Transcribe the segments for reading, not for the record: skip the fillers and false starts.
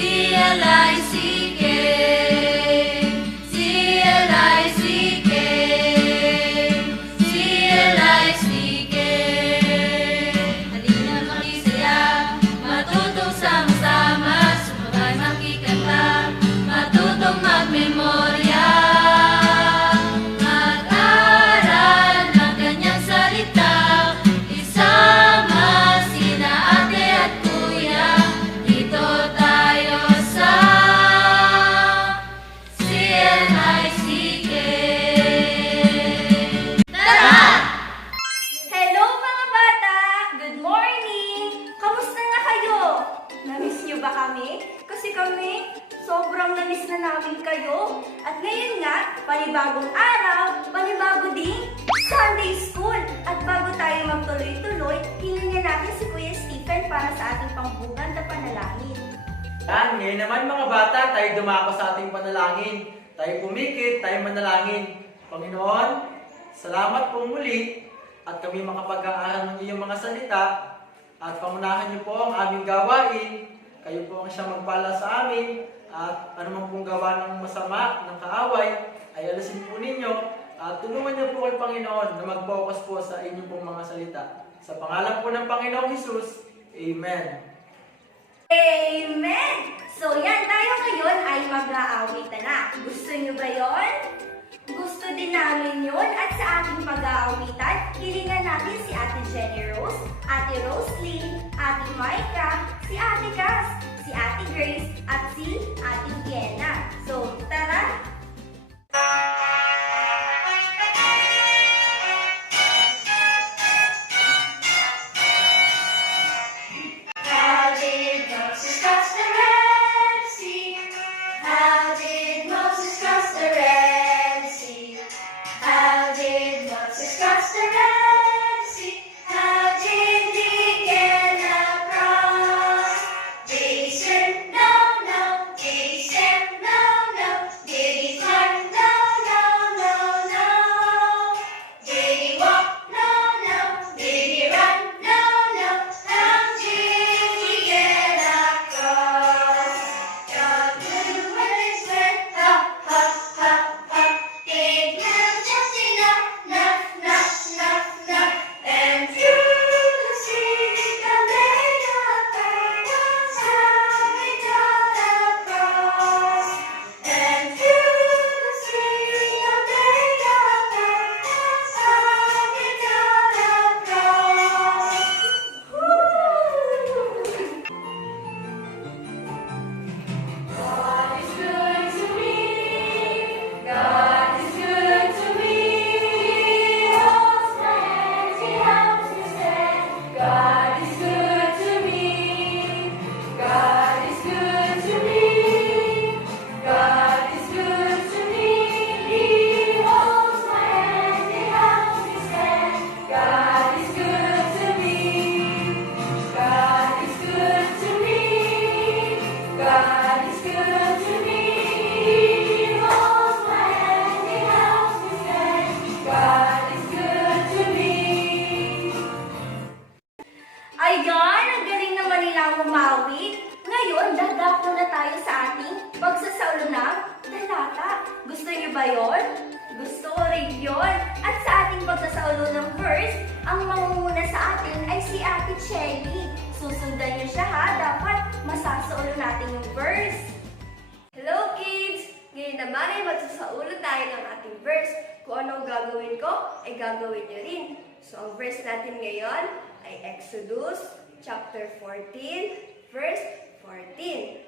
C-L-I-C-K, C-L-I-C-K, C-L-I-C-K. Halina makisaya, matutong sama-sama, sumabay makikanta, matutong magmemorya. Mag-aral ng kanyang salita, isama sina ate at kuya, dito tayo sa CNICK. Tara! Hello mga bata! Good morning! Kamusta na kayo? Namiss niyo ba kami? Kasi kami, sobrang namiss na namin kayo. At ngayon nga, panibagong araw, panibago ding Sunday School. At bago tayo magtuloy-tuloy, hilingin natin si Kuya Stephen para sa ating pangbugan na panalangin. Yan, ngayon naman mga bata, tayo dumako sa ating panalangin. Tayo pumikit, tayo manalangin. Panginoon, salamat po muli at kami makapag-aaral ng iyong mga salita at pangunahan niyo po ang aming gawain. Kayo po ang siyang magpala sa amin at anumang pong gawa ng masama, ng kaaway, ay alasin po ninyo at tulungan niyo po kay Panginoon na mag-focus po sa inyong pong mga salita. Sa pangalan po ng Panginoong Hesus, Amen. Amen! So yan, tayo ngayon ay mag-aawitan na. Gusto niyo ba yon? Gusto din namin yun. At sa ating pag-aawitan, hilingan natin si Ate Jenny Rose, Ate Roslyn, Ate Micah, si Ate Cass, si Ate Grace, at si Ate Vienna. So, tara! How did Moses cross the Red Sea? How did Moses cross the Red Sea? How did Moses cross the Red Sea? How did he get across? Did he swim? No, no. Did he stand? No, no. Did he climb? No, no, no, no. Did he walk? No, no. Did he run? No, no. How did he get across? God knew when it's when, ha, ha, ha, ha. He knew just enough, enough, enough, enough, enough. And through the sea, the lake of fire was how we got across. And through the sea, the lake of fire was how we got across. God is good to me. God is good to me. He holds my hand, He helps me stand. God is good to me. God is good to me. God is good to me. He holds my hand, He helps me stand. God is good to me. God is good to me. God is good to me. He holds my hand, He helps me stand. God is good to me. Ayan, ang galing naman nilang umawi. Ngayon, dadako na tayo sa ating pagsasaulo ng talata. Gusto niyo ba yon? Gusto ko rin yon. At sa ating pagsasaulo ng verse, ang mangunguna sa atin ay si Ate Chelly. Susundan niyo siya ha, dapat masasaulo natin yung verse. Hello kids! Ngayon naman ay magsasaulo tayo ng ating verse. Kung anong gagawin ko, ay gagawin niyo rin. So ang verse natin ngayon ay Exodus chapter 14, verse 14.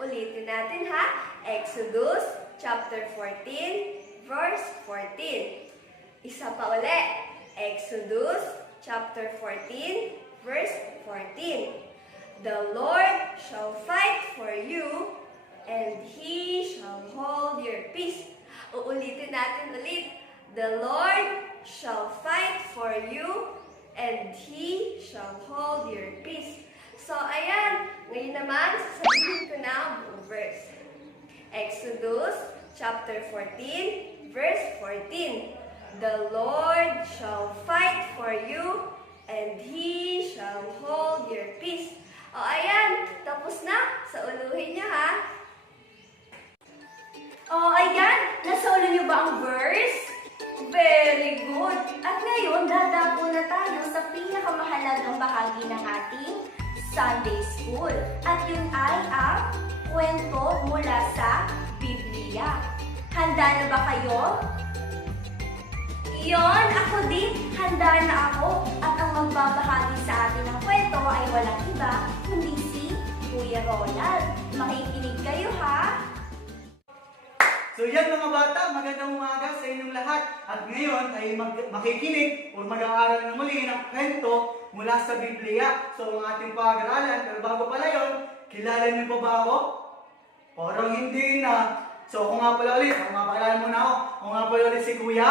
Ulitin natin ha, Exodus chapter 14, verse 14. Isa pa uli, Exodus chapter 14, verse 14. The Lord shall fight for you, and He shall hold your peace. Uulitin natin ulit. The Lord shall fight for you, and He shall hold your peace. So, ayan. Ngayon naman, sasabihin ko na ang buong verse. Exodus chapter 14, verse 14. The Lord shall fight for you, and He shall hold your peace. O, ayan. Tapos na. Sauluhin niyo, ha? ng ating Sunday School. At yun ay ang kwento mula sa Biblia. Handa na ba kayo? Iyon, ako din, handa na ako. At ang magbabahagi sa atin ng kwento ay walang iba, kundi si Kuya Ronald. Makikinig kayo ha! So yan mga bata, magandang umaga sa inyong lahat. At ngayon ay makikinig o mag-aaral na muli ng kwento mula sa Biblia. So ang ating pag-aaralan, pero bago pala yun, kilala niyo pa ba ako? Parang hindi na. So ako nga pala ulit, mapakilala muna ako. Ako nga pala ulit si Kuya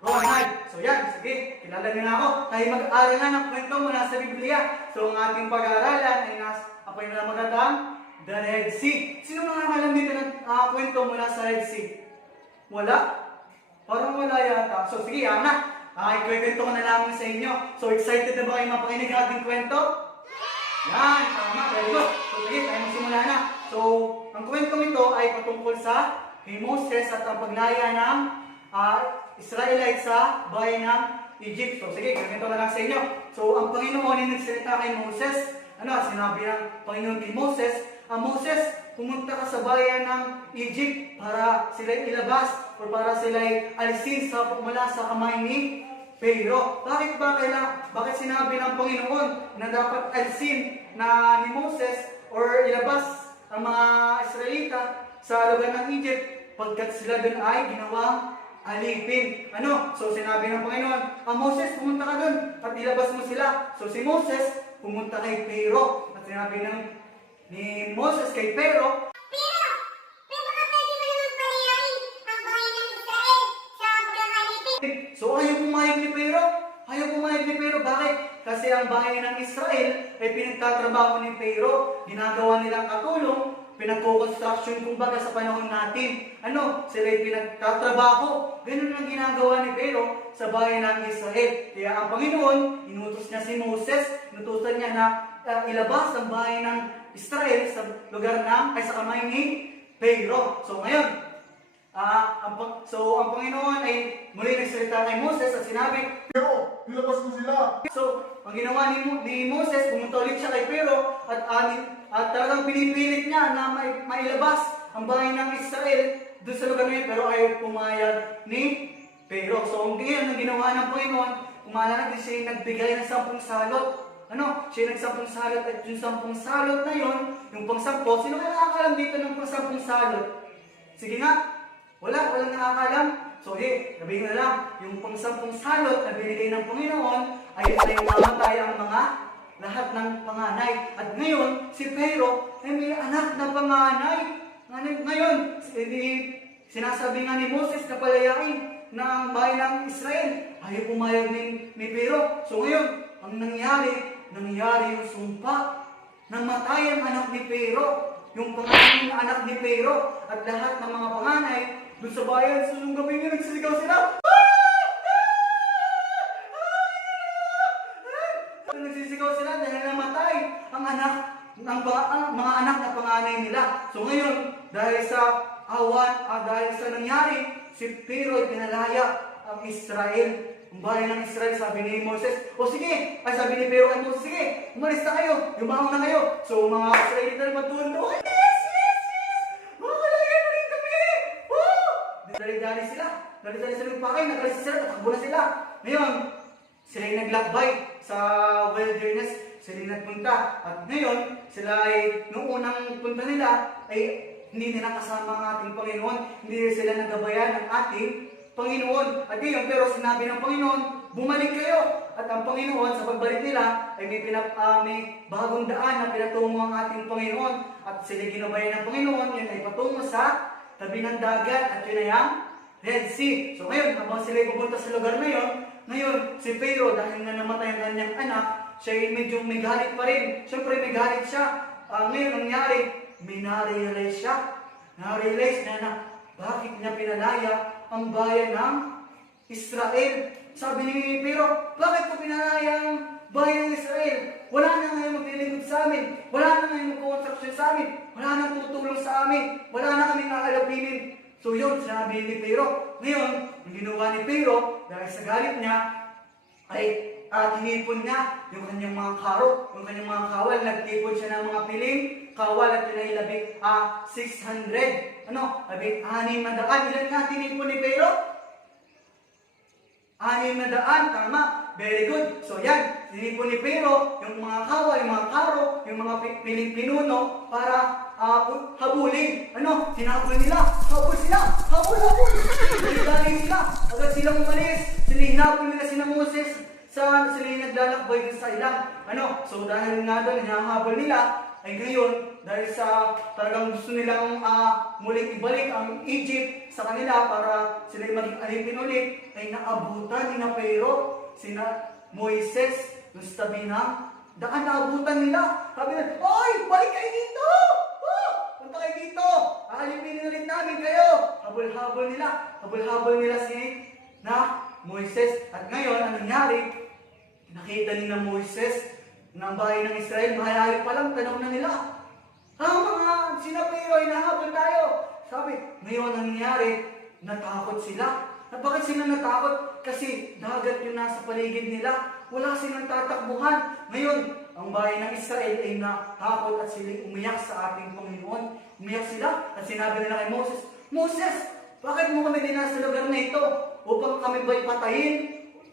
Ronald. So yan, sige, kilala niyo na ako. Tayo mag-aaral na ng kwento mula sa Biblia. So ang ating pag-aaralan ay apoy na magandang The Red Sea. Sino nakakalam dito ng kwento mula sa Red Sea? Wala? Parang wala yata. So sige, anak. Ikwento ko na lang sa inyo. So excited na ba kayo mapakinig ang ating kwento? Yan, tama. Very good. So sige, tayo magsimula na. So, ang kwentong ito ay patungkol sa kay Moses at ang paglaya ng Israelites sa bayan ng Egypt. So sige, kwento na lang sa inyo. So ang Panginoon ay nagsalita kay Moses. Sinabi ng Panginoon kay Moses, Moses, pumunta ka sa bayan ng Egypt para sila'y ilabas o para sila'y alisin mula sa kamay ni Pharaoh. Bakit sinabi ng Panginoon na dapat alisin na ni Moses or ilabas ang mga Israelita sa lugar ng Egypt pagkat sila doon ay ginawang alipin. So sinabi ng Panginoon, Moses, pumunta ka doon at ilabas mo sila. So si Moses pumunta kay Pharaoh at sinabi ni Moses kay Pharaoh, so ayaw pumayag ni Pharaoh. Bakit? Kasi ang bayan ng Israel ay pinagtatrabaho ni Pharaoh. Ginagawa nilang katulong, pinagko-construction kumbaga sa panahon natin. Sila ay pinagtatrabaho. Ganun ang ginagawa ni Pharaoh sa bayan ng Israel. Kaya ang Panginoon, inutos niya si Moses, inutusan niya na ilabas ang bayan ng Israel sa lugar sa kamay ni Pharaoh. So ngayon, ang Panginoon ay muli nagsalita kay Moses at sinabi, Pero, ilabas mo sila. So, ang ginawa ni Moses, pumunta ulit siya kay Pharaoh at talagang pinipilit niya na mailabas ang bayan ng Israel doon sa lugar niya, pero ayaw pumayag ni Pharaoh. So, ang ginawa ng Panginoon, umala natin siya yung nagbigay ng 10 salot. Siya yung nag-10 salot at yung 10 salot na yun, yung pang-10, sino kaya nakakalam dito ng pang-10 salot? Sige nga, walang nakakalam. So, sabihin ko na lang, yung pang-10 salot na binigay ng Panginoon ay mamatay ang mga lahat ng panganay. At ngayon, si Pharaoh ay may anak na panganay. Ngayon, sinasabi nga ni Moses na palayain na ang bayan ng Israel. Ayaw pumayag ni Pharaoh. So ngayon, ang nangyari yung sumpa. Namatay ang anak ni Pharaoh. Yung panganay na anak ni Pharaoh at lahat ng mga panganay doon sa bayan, so nung gabi nga nagsisigaw sila. Nagsisigaw sila dahil namatay ang mga anak na panganay nila. So ngayon, dahil sa dahil sa nangyari, si Pharaoh ay pinalaya ang Israel. Ang bayan ng Israel, sabi ni Moses, sabi ni Pharaoh kay Moses, sige, umalis na kayo, yumaong na kayo. So mga Israelita naman doon, Dali-dali sila magpakain, nagalis sila, tatakbo na sila. Ngayon, sila ay naglakbay sa wilderness, sila ay nagpunta. At ngayon, sila ay, noong unang punta nila, ay hindi nila kasama ang ating Panginoon, hindi sila nagabayan ng ating Panginoon. At yun, pero sinabi ng Panginoon, bumalik kayo. At ang Panginoon, sa pagbalik nila, ay may bagong daan na pinatungo ang ating Panginoon. At sila ginabayan ng Panginoon, yun ay patungo sa tabi ng dagat, at yun ay ang Red Sea. So ngayon, habang sila pupunta sa lugar na yun, ngayon, si Pharaoh, dahil na namatay ang kanyang anak, siya ay medyo may galit pa rin. Siyempre, may galit siya. Ngayon, nangyari, may na-realize siya. Na-realize na bakit niya pinalaya ang bayan ng Israel. Sabi ni Pharaoh, bakit ko pinalaya ang bayan ng Israel? Wala na ngayon maglilingkod sa amin. Wala na ngayon magkukonstruction sa amin. Wala na tutulong sa amin. Wala na kaming aalapinin. So yun, sinabi ni Pharaoh. Ngayon, ang ginawa ni Pharaoh, dahil sa galit niya, ay tinipon niya yung kanyang mga karo, yung kanyang mga kawal. Nagtipon siya ng mga piling kawal at yun ay 600. Labing 600. Ilan nga tinipon ni Pero? 600, tama. Very good. So yan, tinipon ni Pero yung mga kawal, yung mga karo, yung mga piling pinuno para habulin. Sinabol nila. Habol sila. Habol. Nagdaling sila. Agad silang umalis. Hinabol nila sina Moses sila yung naglalakbay dun sa ilang. So dahil nga doon, hinahabol nila, ay ngayon, dahil sa talagang gusto nilang muling ibalik ang Egypt sa kanila para sila maging alipin ulit, ay naabutan ni na Pero, sina Moises, yung sa tabi ng daan, naabutan nila. Sabi nila, "Oy, balik kayo dito! Punta kayo dito! Aalipin ulit namin kayo!" Habol-habol nila si Moises. At ngayon, ang nangyari, nakita ni na Moises ng bahay ng Israel, mahalayo pa lang, tanaw na nila. Mga sinapiro, hinahabol tayo. Sabi, ngayon ang nangyari, natakot sila. Bakit sila natakot? Kasi dagat yung nasa paligid nila. Wala silang tatakbuhan. Ngayon, ang bahay ng Israel ay natakot at sila umiyak sa ating Panginoon. Umiyak sila at sinabi nila kay Moses, "Moses, bakit mo kami dinala sa lugar na ito? Upang kami ba'y patayin?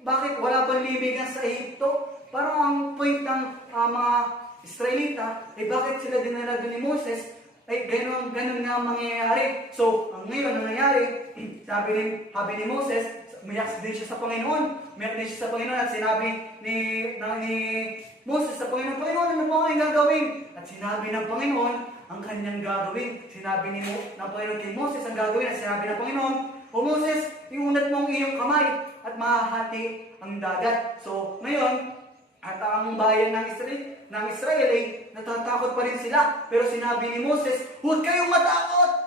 Bakit wala pang libigan sa Ehipto?" Parang ang point ng mga Israelita, bakit sila dinala doon ni Moses? Ganun nga mangyayari. So, ngayon ang nangyari, sabi ni Moses, umiyak din siya sa Panginoon. Umiyak din siya sa Panginoon at sinabi ni Moses sa Panginoon, "Panginoon, ano mo ang gagawin?" At sinabi ng Panginoon ang kanyang gagawin. Sinabi ng Panginoon kay Moses ang gagawin at sinabi ng Panginoon, "O Moses, iunat mo ang iyong kamay at mahahati ang dagat." So, ngayon, at ang bayan ng Israel ay natatakot pa rin sila. Pero sinabi ni Moses, "Huwag kayong matakot!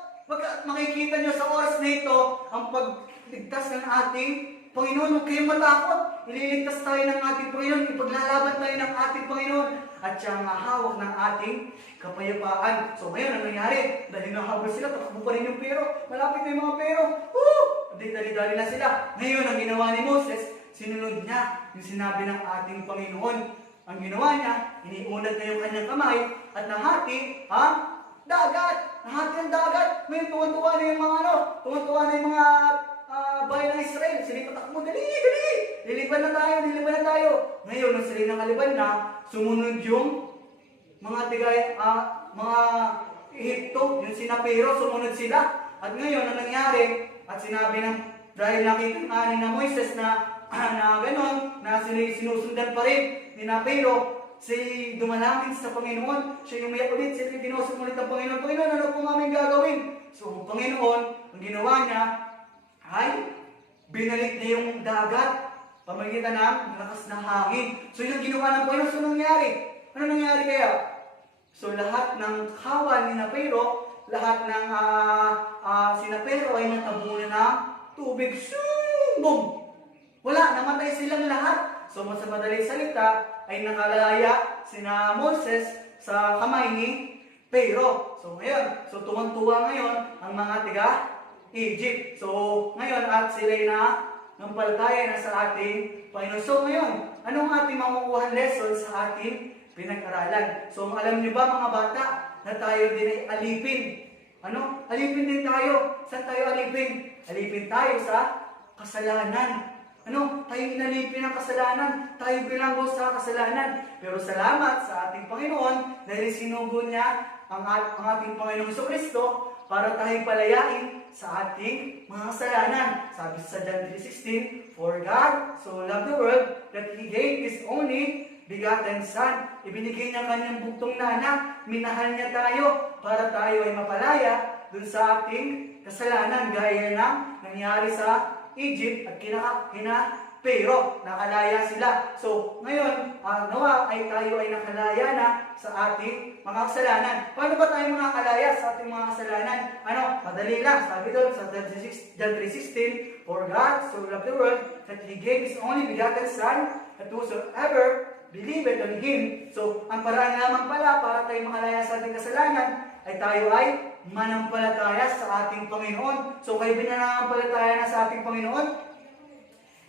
Makikita nyo sa oras na ito ang pagligtas ng ating Panginoon. Huwag kayong matakot! Ililigtas tayo ng ating Panginoon. Ipaglalaban tayo ng ating Panginoon. At siya ang hawak ng ating kapayapaan." So ngayon, ang nangyari? Dahil nahabol sila, takbo pa rin yung Pero. Malapit na yung mga Pero. Dali-dali na sila. Ngayon, ang ginawa ni Moses, sinunod niya yung sinabi ng ating Panginoon. Ang ginawa niya, iniunat na yung kanyang kamay at nahati ang dagat. Nahati ang dagat. Ngayon, tuwan-tuwa na yung mga bayan ng Israel. Sila patakbo, dali! Liliban na tayo. Ngayon, nung sila nakaliban na, sumunod yung mga mga Ehipto, yung sina Pero, sumunod sila. At ngayon, ang nangyari, at sinabi dahil nakita ni na Moises na gano'n, na sinusundan pa rin ni na Pero, dumalangin sa Panginoon, siya yung umiyak ulit, siya yung dinusok ulit ang Panginoon, "Panginoon, ano po aming gagawin?" So, ang Panginoon, ang ginawa niya, ay binalik niya yung dagat, pamagitan ng malakas na hangin. So, yung ginawa ng Panginoon, so nangyari? Ano nangyari kaya? So, lahat ng kawan ni na Pero, lahat ng sina Pero ay natabunan ng tubig. Boom! Wala, namatay silang lahat. So, sa madaling salita, ay nakalaya sina Moses sa kamay ni Pero. So, ngayon, tuwang-tuwa ngayon ang mga tiga-Egypt. So, ngayon, at sila'y nampalataya na sa ating Panginoon. So, ngayon, anong ating makukuha lesson sa ating pinag-aralan? So, alam niyo ba mga bata, na tayo din ay alipin? Alipin din tayo. Saan tayo alipin? Alipin tayo sa kasalanan. Tayo inalipin ng kasalanan. Tayo bilanggo sa kasalanan. Pero salamat sa ating Panginoon dahil sinugo niya ang ating Panginoong Jesucristo para tayo palayain sa ating mga kasalanan. Sabi sa John 3:16, "For God so loved the world that He gave His only begotten Son." Ibinigay niya kanyang bugtong na anak. Minahal niya tayo para tayo ay mapalaya dun sa ating kasalanan. Gaya ng nangyari sa Egypt at kina Pero nakalaya sila. So, ngayon, nawa ay tayo ay nakalaya na sa ating mga kasalanan. Paano ba tayo makakalaya sa ating mga kasalanan? Madali lang. Sabi doon sa John 3:16, "For God so loved the world that He gave His only begotten Son, that whosoever believeth on Him." So, ang paraan naman pala para tayo makalaya sa ating kasalanan ay tayo ay manampalataya sa ating Panginoon. So, kayo binanampalataya na sa ating Panginoon?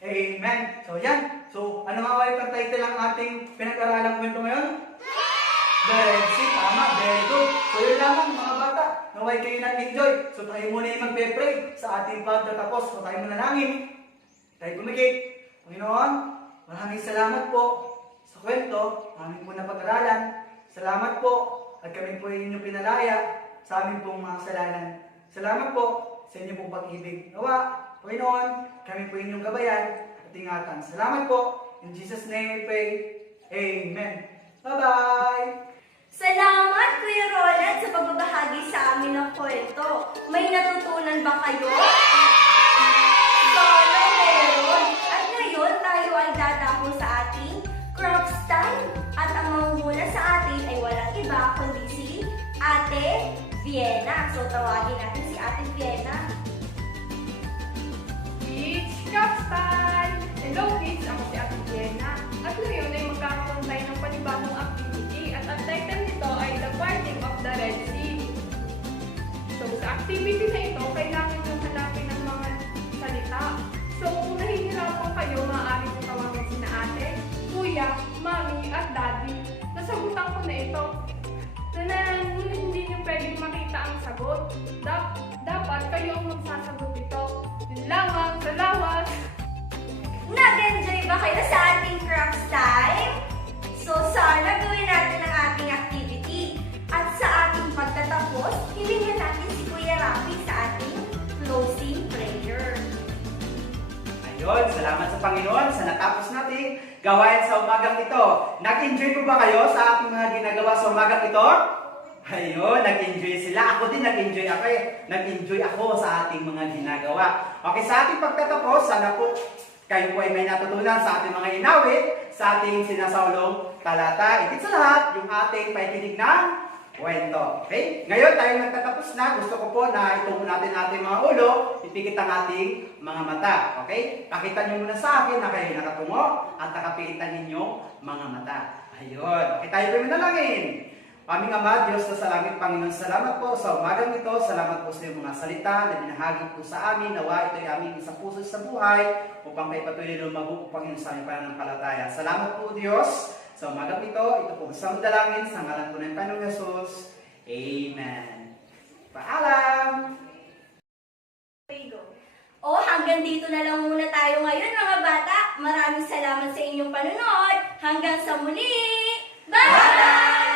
Amen. So, yan. So, So, ano nga ulit ang title ng ating pinag-aralang kwento ngayon? The Red Sea. Tama, very good. So, yun lamang mga bata. Naway kayo nag-enjoy. So, tayo muna yung magpe-pray sa ating pagtatapos. So, tayo manalangin. Tayo pumikit. Panginoon, maraming salamat po sa kwento, aming po napag-aralan. Salamat po at kami po ay inyong pinalaya sa aming pong mga kasalanan. Salamat po sa inyong pong pag-ibig. Nawa, Panginoon, kami po inyong gabayan at ingatan. Salamat po. In Jesus' name we pray. Amen. Bye-bye! Salamat, Kuya Roland, sa pagbabahagi sa amin ng kwento. May natutunan ba kayo? Sana meron! At ngayon, tayo ay dadako sa ating crafts time. At ang mangunguna sa atin ay walang iba kundi si Ate Vienna. So, tawagin natin si Ate Vienna. It's craft time! Hello kids! Ako si Ate Vienna. At ngayon ay magkakaroon tayo ng panibagong activity at ang title nito ay The Parting of the Red Sea. So sa activity na ito, kailangan nyo hanapin ng mga salita. So kung nahihirapan kayo, maaari nyo tawagin sina ate, kuya, mami at daddy. Nasagutan ko na ito. Ngunit hindi nyo pwedeng makita ang sagot. Dapat kayo ang magsasagot ito. Yun lamang, salamat! Nag-enjoy ba kayo sa ating crafts time? So, sana gawin natin ang ating activity. At sa ating pagtatapos, hilingin natin si Kuya Rafi sa ating closing prayer. Ayun, salamat sa Panginoon sa natapos natin gawain sa umagang ito. Nag-enjoy po ba kayo sa ating mga ginagawa sa umagang ito? Ayun, nag-enjoy sila. Ako din nag-enjoy ako Nag-enjoy ako sa ating mga ginagawa. Okay, sa ating pagtatapos, sana po kayo po ay may natutunan sa ating mga inawit, sa ating sinasaulong talata. Ikit sa lahat, yung ating paikinig ng kwento. Okay? Ngayon tayo nagtatapos na. Gusto ko po na itungo natin ating mga ulo, ipikit ang ating mga mata. Okay? Pakita nyo muna sa akin na kayo nakatungo at nakapitan ninyong mga mata. Ayun. Okay, tayo po manalangin. Aming Ama, Diyos na sa langit, Panginoon, salamat po sa umagang ito. Salamat po sa iyong mga salita na binahagi po sa amin. Nawa ito ay aming isang puso sa buhay upang may patuloy na lumago po, Panginoon, sa aming pananampalataya. Salamat po, Diyos, sa umagang ito. Ito po sa dalangin sa ngalan po ng Panginoong Yesus. Amen. Paalam! O, hanggang dito na lang muna tayo ngayon mga bata. Maraming salamat sa inyong panonood. Hanggang sa muli! Bye!